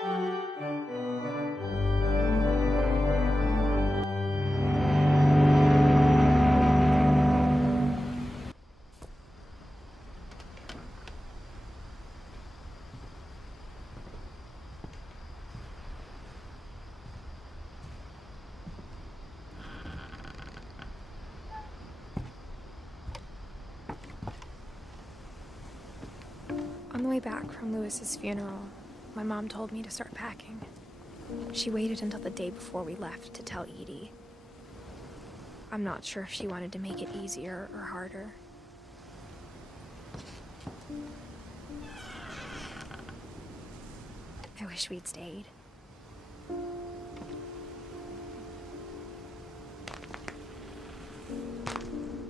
On the way back from Lewis's funeral, my mom told me to start packing. She waited until the day before we left to tell Edie. I'm not sure if she wanted to make it easier or harder. I wish we'd stayed.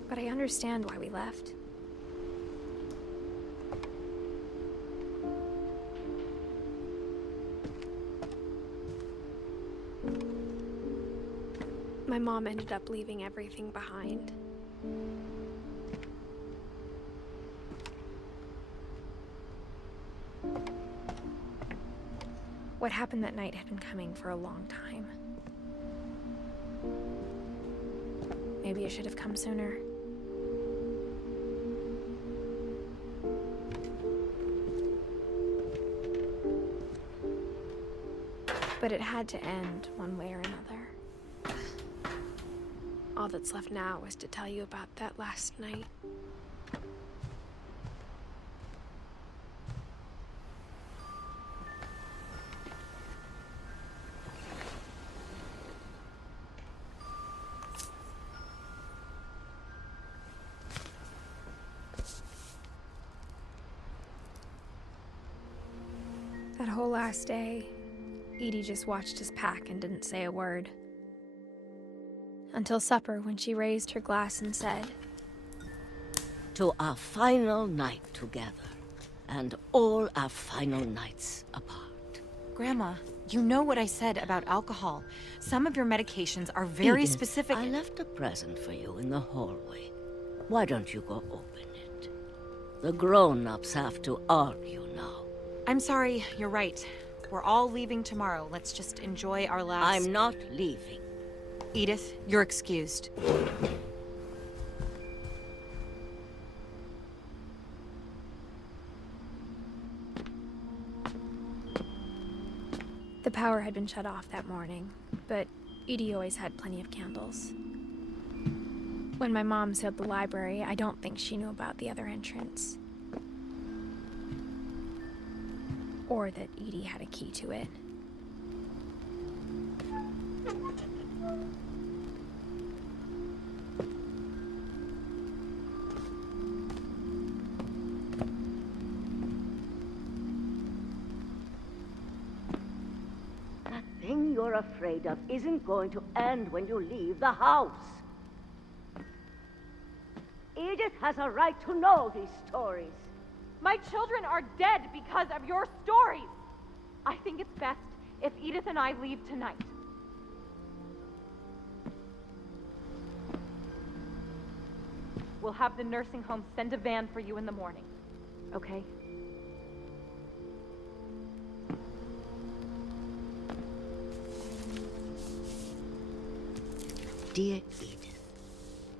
But I understand why we left. My mom ended up leaving everything behind. What happened that night had been coming for a long time. Maybe it should have come sooner. But it had to end one way or another. All that's left now is to tell you about that last night. That whole last day, Edie just watched us pack and didn't say a word. Until supper, when she raised her glass and said, "To our final night together, and all our final nights apart." Grandma, you know what I said about alcohol. Some of your medications are very Edith, specific. I left a present for you in the hallway. Why don't you go open it? The grown-ups have to argue now. I'm sorry, you're right. We're all leaving tomorrow. Let's just enjoy our last... I'm not leaving. Edith, you're excused. The power had been shut off that morning, but Edie always had plenty of candles. When my mom sealed the library, I don't think she knew about the other entrance. Or that Edie had a key to it. That thing you're afraid of isn't going to end when you leave the house. Edith has a right to know these stories. My children are dead because of your stories. I think it's best if Edith and I leave tonight. We'll have the nursing home send a van for you in the morning, okay? Dear Edith,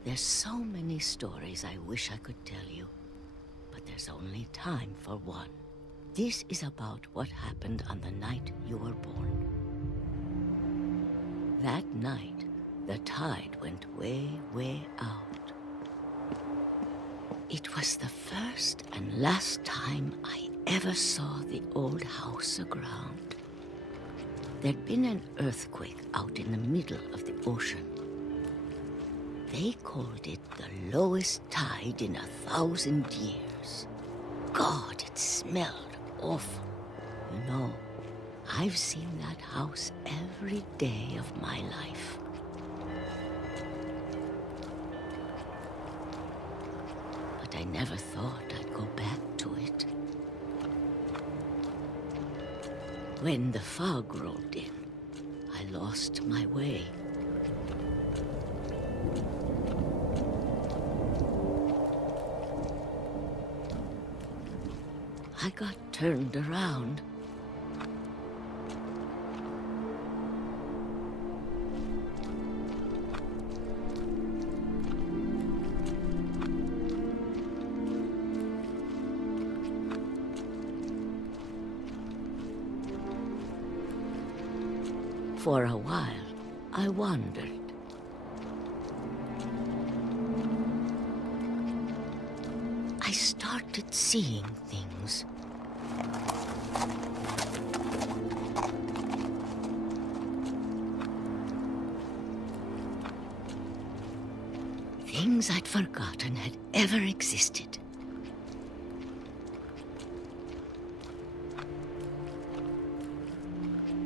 there's so many stories I wish I could tell you, but there's only time for one. This is about what happened on the night you were born. That night, the tide went way, way out. It was the first and last time I ever saw the old house aground. There'd been an earthquake out in the middle of the ocean. They called it the lowest tide in 1,000 years. God, it smelled awful. You know, I've seen that house every day of my life. But I never thought I'd go back to it. When the fog rolled in, I lost my way. I got turned around. For a while, I wondered. I started seeing things. Things I'd forgotten had ever existed.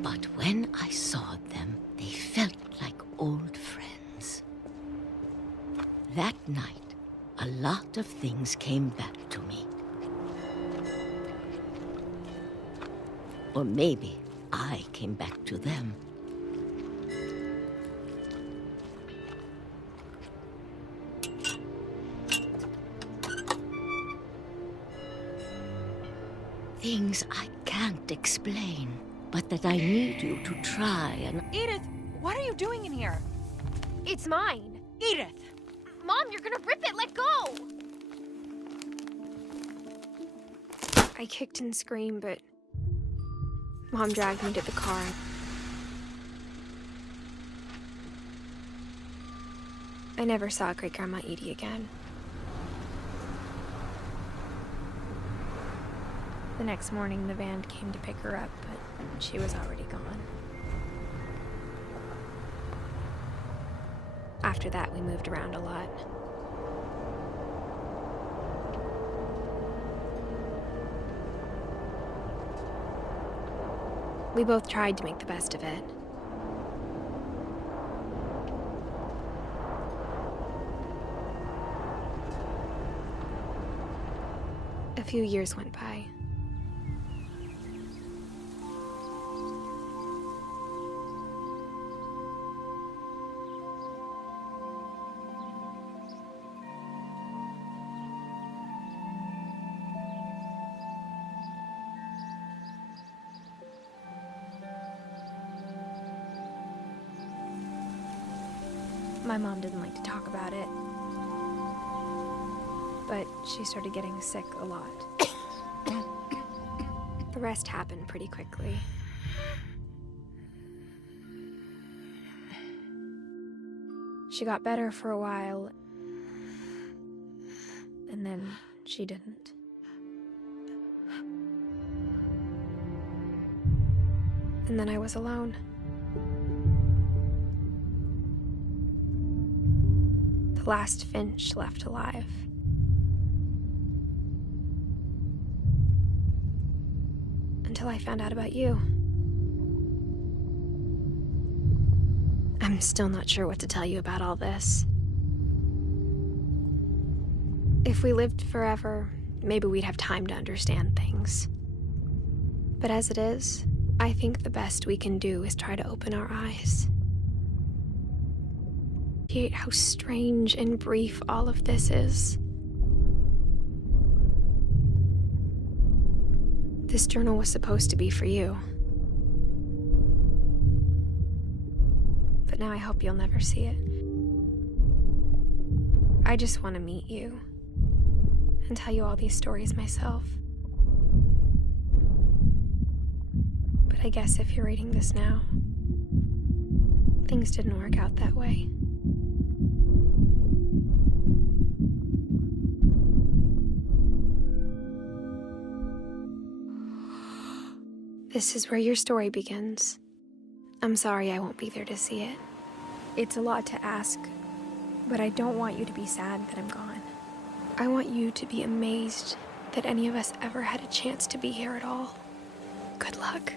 But when I saw them, they felt like old friends. That night, a lot of things came back to me. Or maybe I came back to them. Things I can't explain, but that I need you to try and... Edith, what are you doing in here? It's mine. Edith! Mom, you're gonna rip it! Let go! I kicked and screamed, but Mom dragged me to the car. I never saw Great-Grandma Edie again. The next morning, the van came to pick her up, but she was already gone. After that, we moved around a lot. We both tried to make the best of it. A few years went by. My mom didn't like to talk about it, but she started getting sick a lot. The rest happened pretty quickly. She got better for a while, and then she didn't. And then I was alone. The last Finch left alive. Until I found out about you. I'm still not sure what to tell you about all this. If we lived forever, maybe we'd have time to understand things. But as it is, I think the best we can do is try to open our eyes. Appreciate how strange and brief all of this is. This journal was supposed to be for you. But now I hope you'll never see it. I just want to meet you and tell you all these stories myself. But I guess if you're reading this now, things didn't work out that way. This is where your story begins. I'm sorry I won't be there to see it. It's a lot to ask, but I don't want you to be sad that I'm gone. I want you to be amazed that any of us ever had a chance to be here at all. Good luck.